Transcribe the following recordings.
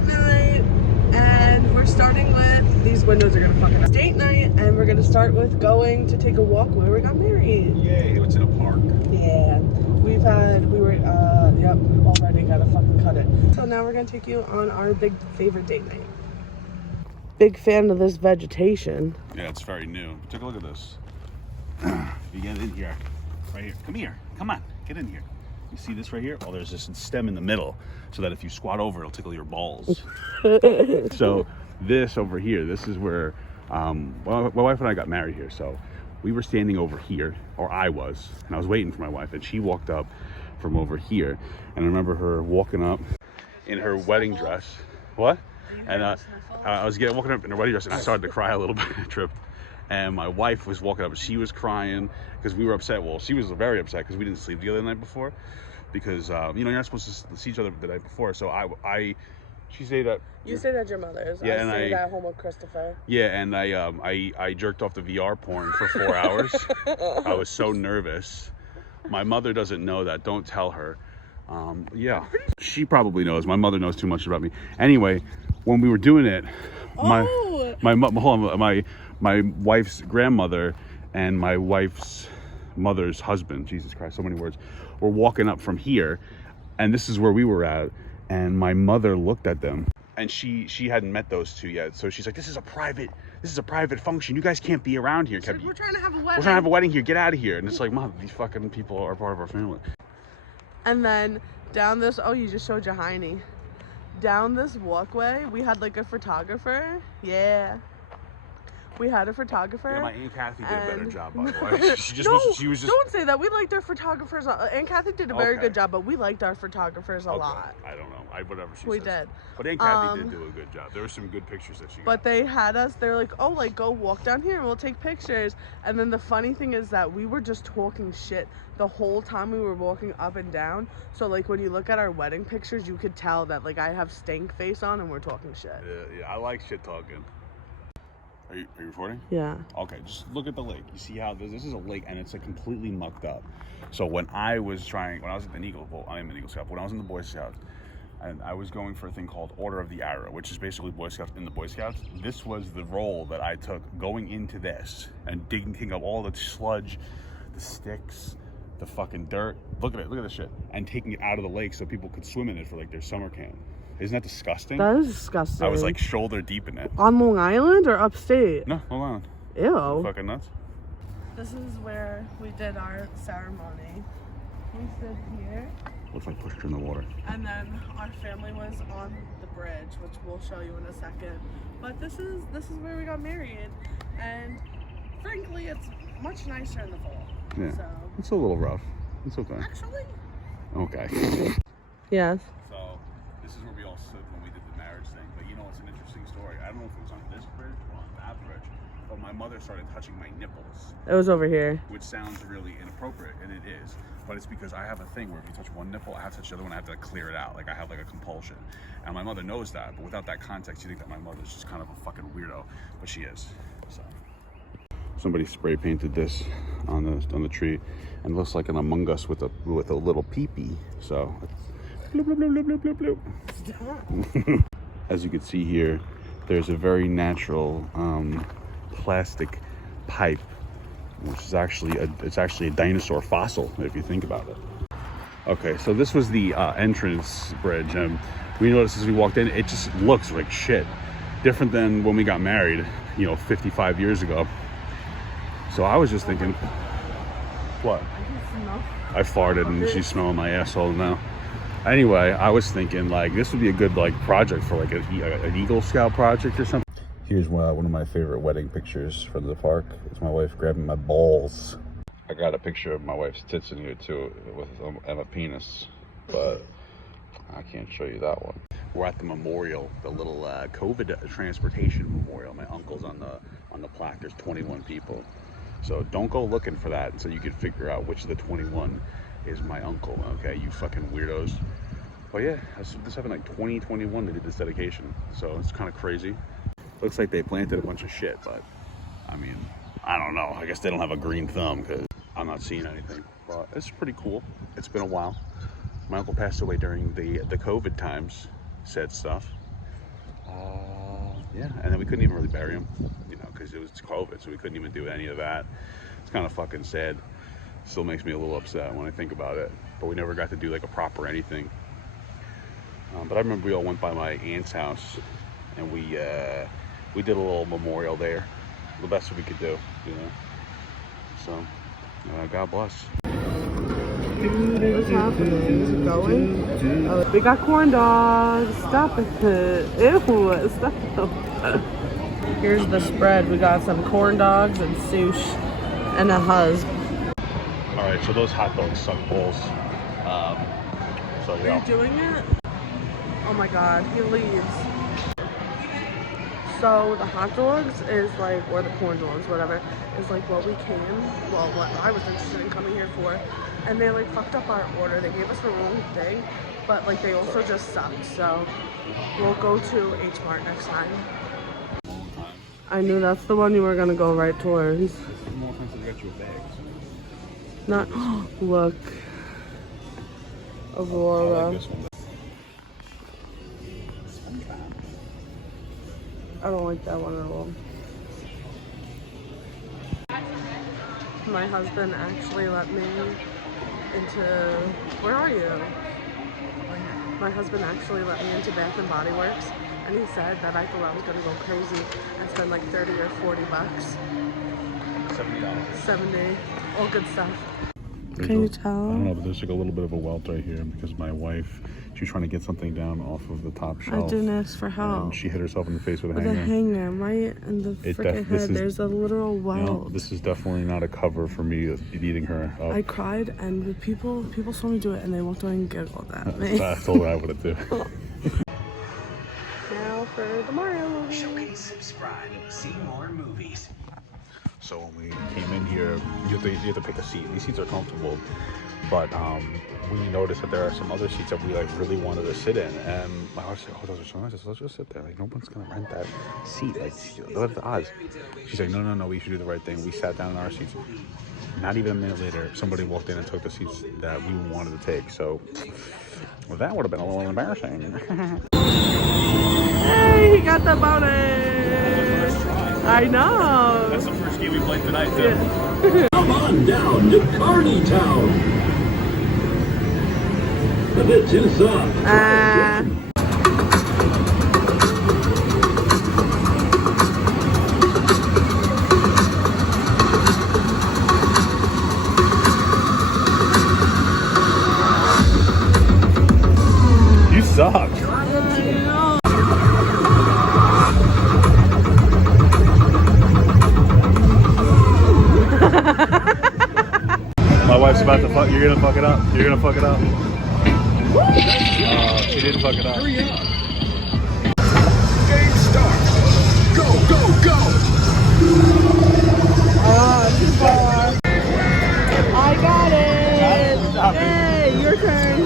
date night, and we're starting with, these windows are gonna fucking up. Date night, and we're gonna start with going to take a walk where we got married. Yay, it's in a park. Yeah, we were, yep, already gotta fucking cut it. So now we're gonna take you on our big favorite date night. Big fan of this vegetation. Yeah, it's very new. Take a look at this. You get in here, right here. Come here, come on, get in here. You see this right here? Oh, there's this stem in the middle, so that if you squat over, it'll tickle your balls. So this over here, this is where, well, my wife and I got married here, so we were standing over here, or I was, and I was waiting for my wife, and she walked up from over here, and I remember her walking up in her wedding dress. What? And I was walking up in her wedding dress, and I started to cry a little bit. I tripped. And my wife was walking up, and she was crying because we were upset. Well, she was very upset because we didn't sleep together the night before, because you know, you're not supposed to see each other the night before. So she stayed at. You stayed at your mother's. Yeah, I stayed at home with Christopher. Yeah, and I jerked off the VR porn for 4 hours. I was so nervous. My mother doesn't know that. Don't tell her. Yeah, she probably knows. My mother knows too much about me. Anyway, when we were doing it, my wife's grandmother and my wife's mother's husband, Jesus Christ, so many words, were walking up from here, and this is where we were at, and my mother looked at them, and she hadn't met those two yet, so she's like, this is a private function, you guys can't be around here. We're trying to have a wedding. We're trying to have a wedding here, get out of here. And it's like, Mom, these fucking people are part of our family. And then down this, oh, you just showed your hiney. Down this walkway, we had like a photographer. Yeah. We had a photographer. Yeah, my Aunt Kathy did a better job, by the way. She was just. Don't say that. We liked our photographers. Aunt Kathy did a very good job, but we liked our photographers a lot. I don't know. Whatever she says. We did. But Aunt Kathy did do a good job. There were some good pictures that she got. But they had us. They're like, oh, like go walk down here and we'll take pictures. And then the funny thing is that we were just talking shit the whole time we were walking up and down. So like when you look at our wedding pictures, you could tell that like I have stank face on and we're talking shit. Yeah, I like shit talking. Are you recording? Yeah. Okay, just look at the lake. You see how this is a lake, and it's like completely mucked up. So when I was at an Eagle, well, I am an Eagle Scout, but when I was in the Boy Scouts, and I was going for a thing called Order of the Arrow, which is basically Boy Scouts in the Boy Scouts. This was the role that I took going into this and digging up all the sludge, the sticks, the fucking dirt. Look at this shit, and taking it out of the lake so people could swim in it for like their summer camp. Isn't that disgusting? That is disgusting. I was like shoulder deep in it. On Long Island or upstate? No, hold on. Ew. Fucking nuts. This is where we did our ceremony. We stood here. Looks like pushed in the water. And then our family was on the bridge, which we'll show you in a second. But this is where we got married. And frankly, it's much nicer in the fall. Yeah. So. It's a little rough. It's okay. Actually. Okay. Yes. So this is where we all stood when we did the marriage thing. But you know, it's an interesting story. I don't know if it was on this bridge or on that bridge, but my mother started touching my nipples. It was over here. Which sounds really inappropriate, and it is. But it's because I have a thing where if you touch one nipple, I have to touch the other one. I have to clear it out. Like I have like a compulsion. And my mother knows that, but without that context, you think that my mother's just kind of a fucking weirdo, but she is. So somebody spray painted this on the tree, and it looks like an Among Us with a little peepee. So. Bloop, bloop, bloop, bloop, bloop, bloop. As you can see here, there's a very natural plastic pipe, which is actually a dinosaur fossil if you think about it. Okay, so this was the entrance bridge, and we noticed as we walked in, it just looks like shit. Different than when we got married, 55 years ago. So I was just thinking, what? I farted and she's smelling my asshole now. Anyway, I was thinking like this would be a good like project for like an Eagle Scout project or something. Here's one of my favorite wedding pictures from the park. It's my wife grabbing my balls. I got a picture of my wife's tits in here too, and a penis, but I can't show you that one. We're at the memorial, the little COVID transportation memorial. My uncle's on the plaque. There's 21 people, so don't go looking for that until you can figure out which of the 21 is my uncle. Okay, you fucking weirdos. But yeah, this happened like 2021 they did this dedication, so it's kind of crazy. Looks like they planted a bunch of shit, but I mean, I don't know. I guess they don't have a green thumb because I'm not seeing anything. But it's pretty cool. It's been a while. My uncle passed away during the COVID times. Sad stuff. Yeah, and then we couldn't even really bury him, you know, because it was COVID, so we couldn't even do any of that. It's kind of fucking sad. Still makes me a little upset when I think about it. But we never got to do like a proper anything. But I remember we all went by my aunt's house, and we did a little memorial there, the best we could do, you know. So God bless. What's happening? Is it going? Oh, we got corn dogs. Stop it. Ew, stop. Here's the spread. We got some corn dogs and sushi and a husband. All right, so those hot dogs suck balls. So yeah. Are you doing it? Oh my God, he leaves. So the hot dogs is like, or the corn dogs, whatever, is like what we came, well, what I was interested in coming here for. And they like fucked up our order. They gave us the wrong thing, but like they also just sucked. So we'll go to H Mart next time. I knew that's the one you were gonna go right towards. Not, look. Aurora. I like this one. I don't like that one at all. My husband actually let me into, where are you? My husband actually let me into Bath and Body Works, and he said that I thought I was gonna go crazy and spend like 30 or 40 bucks. $70. 70, all good stuff. Can you tell? I don't know, but there's like a little bit of a welt right here because my wife, she was trying to get something down off of the top shelf. I didn't ask for help. And she hit herself in the face with a With hanger. a hanger, right in the freaking head. There's a literal welt. No, this is definitely not a cover for me beating her up. I cried, and the people saw me do it, and they walked away and giggled at me. That's all I would have do. Now for the Mario movie. Showcase, subscribe, see more movies. So when we came in here, you have to pick a seat. These seats are comfortable, but we noticed that there are some other seats that we like really wanted to sit in. And my wife said, "Oh, those are so nice. Let's just sit there. Like no one's gonna rent that seat. Like what are the odds?" She's like, "No. We should do the right thing." We sat down in our seats. Not even a minute later, somebody walked in and took the seats that we wanted to take. So well, that would have been a little embarrassing. Hey, he got the bonus. I know. That's the first game we played tonight, too. Yeah. Come on down to Carney Town. This is You suck. My wife's about to fuck. You're gonna fuck it up. You're gonna fuck it up. She didn't fuck it up. Hurry up. Game start. Go, go, go. Too far. I got it. Hey, your turn.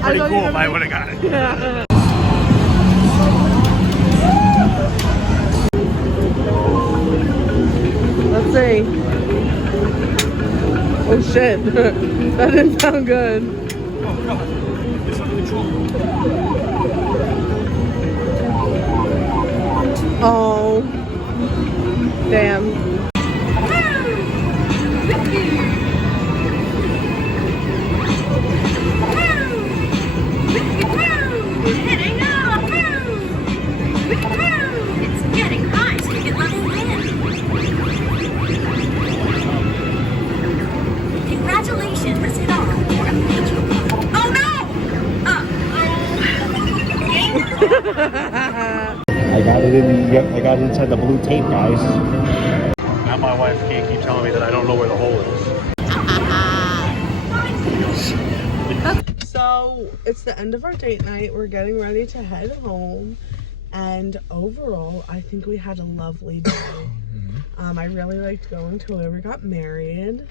Pretty cool if I would have got it. Yeah. Let's see. Oh shit. That didn't sound good. Oh god. It's under control. Oh. Damn. Heading up! It's getting hot, so you can level in. Congratulations, let's hit off. Oh no! I got it inside the blue tape, guys. Now my wife can't keep telling me that I don't know where the hole is. So it's the end of our date night. We're getting ready to head home, and overall I think we had a lovely day. I really liked going to where we got married.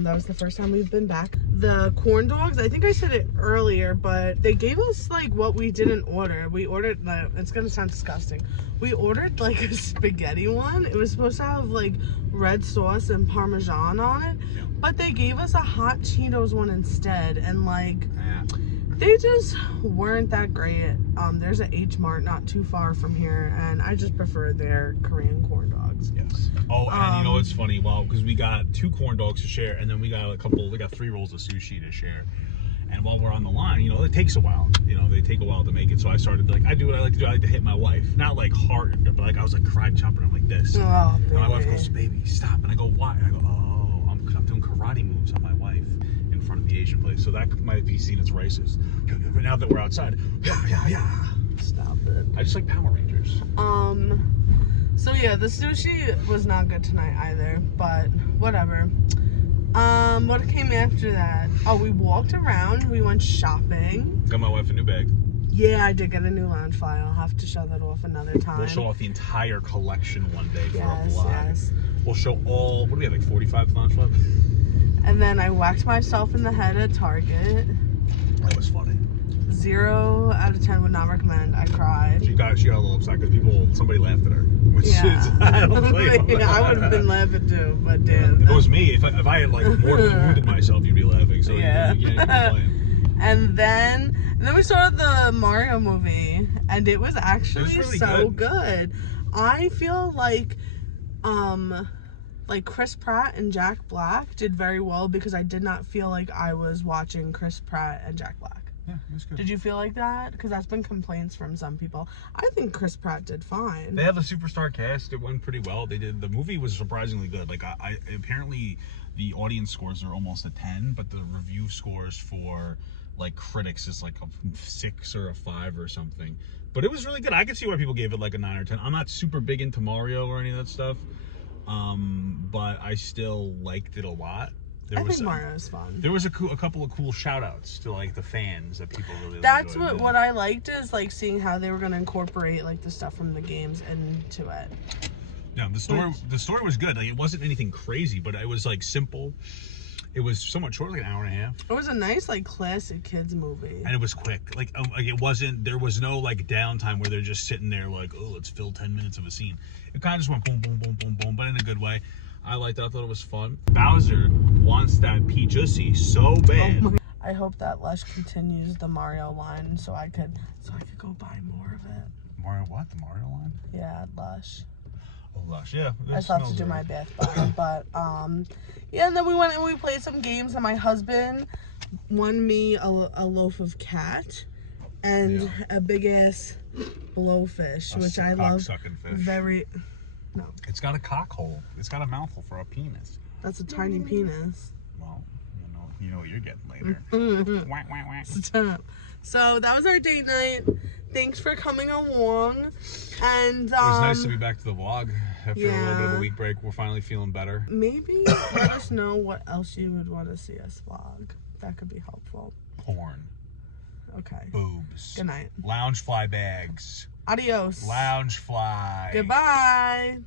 That was the first time we've been back. The corn dogs, I think I said it earlier, but they gave us like what we didn't order. We ordered, it's gonna sound disgusting, we ordered like a spaghetti one. It was supposed to have like red sauce and Parmesan on it, but they gave us a hot Cheetos one instead, and like They just weren't that great. There's an H Mart not too far from here, and I just prefer their Korean corn dogs. Yes. Oh, and you know what's funny? Well, because we got 2 corn dogs to share, and then we got 3 rolls of sushi to share. And while we're on the line, you know, it takes a while. You know, they take a while to make it. So I started, like, I do what I like to do. I like to hit my wife. Not, like, hard, but, like, I was, like, karate chopping. I'm like this. Oh, and my wife goes, baby, stop. And I go, why? And I go, oh, I'm doing karate moves on my wife in front of the Asian place. So that might be seen as racist. But now that we're outside, yeah. Stop it. I just like Power Rangers. So yeah, the sushi was not good tonight either, but whatever. What came after that? Oh, we walked around, we went shopping. Got my wife a new bag. Yeah, I did get a new Loungefly. I'll have to show that off another time. We'll show off the entire collection one day for a Yes, vlog. yes. We'll show all, what do we have, like 45 Loungefly? And then I whacked myself in the head at Target. That was funny. 0 out of 10 would not recommend. I cried. She got a little upset because somebody laughed at her. Which Yeah. is, I don't blame her. I would have been laughing too, but damn. If it was me, if I had like more wounded myself, you'd be laughing. So Yeah. you can't even blame. And then we saw the Mario movie, and it was actually really so good. good. I feel like Chris Pratt and Jack Black did very well because I did not feel like I was watching Chris Pratt and Jack Black. Yeah, it was good. Did you feel like that? Because that's been complaints from some people. I think Chris Pratt did fine. They have a superstar cast. It went pretty well. The movie was surprisingly good. Like I apparently the audience scores are almost a 10, but the review scores for like critics is like a 6 or a 5 or something. But it was really good. I could see why people gave it like a 9 or 10. I'm not super big into Mario or any of that stuff, but I still liked it a lot. I think Mario is fun. There was a couple of cool shout outs to like the fans that people really That's enjoyed. what I liked is like seeing how they were going to incorporate like the stuff from the games into it. Yeah, the story was good. Like it wasn't anything crazy, but it was like simple. It was somewhat short, like an hour and a half. It was a nice like classic kids movie. And it was quick. Like it wasn't. There was no like downtime where they're just sitting there like, oh, let's fill 10 minutes of a scene. It kind of just went boom, boom, boom, boom, boom, but in a good way. I liked it. I thought it was fun. Bowser wants that Peachussy so bad. I hope that Lush continues the Mario line so I could go buy more of it. Mario what? The Mario line? Yeah, Lush. Oh gosh, yeah. I still have to do my bath bomb, but yeah. And then we went and we played some games, and my husband won me a loaf of cat and a big ass blowfish, which I love. Cock-sucking fish. Very. No, It's got a cock hole. It's got a mouthful for a penis. that's a tiny penis. Well, you know what you're getting later. Wah, wah, wah. Stop. So that was our date night. Thanks for coming along. And It was nice to be back to the vlog after a little bit of yeah. a week break. We're finally feeling better. Maybe let us know what else you would want to see us vlog. That could be helpful. Porn, Okay. boobs, Good night. Loungefly bags, Adios. Loungefly. Goodbye.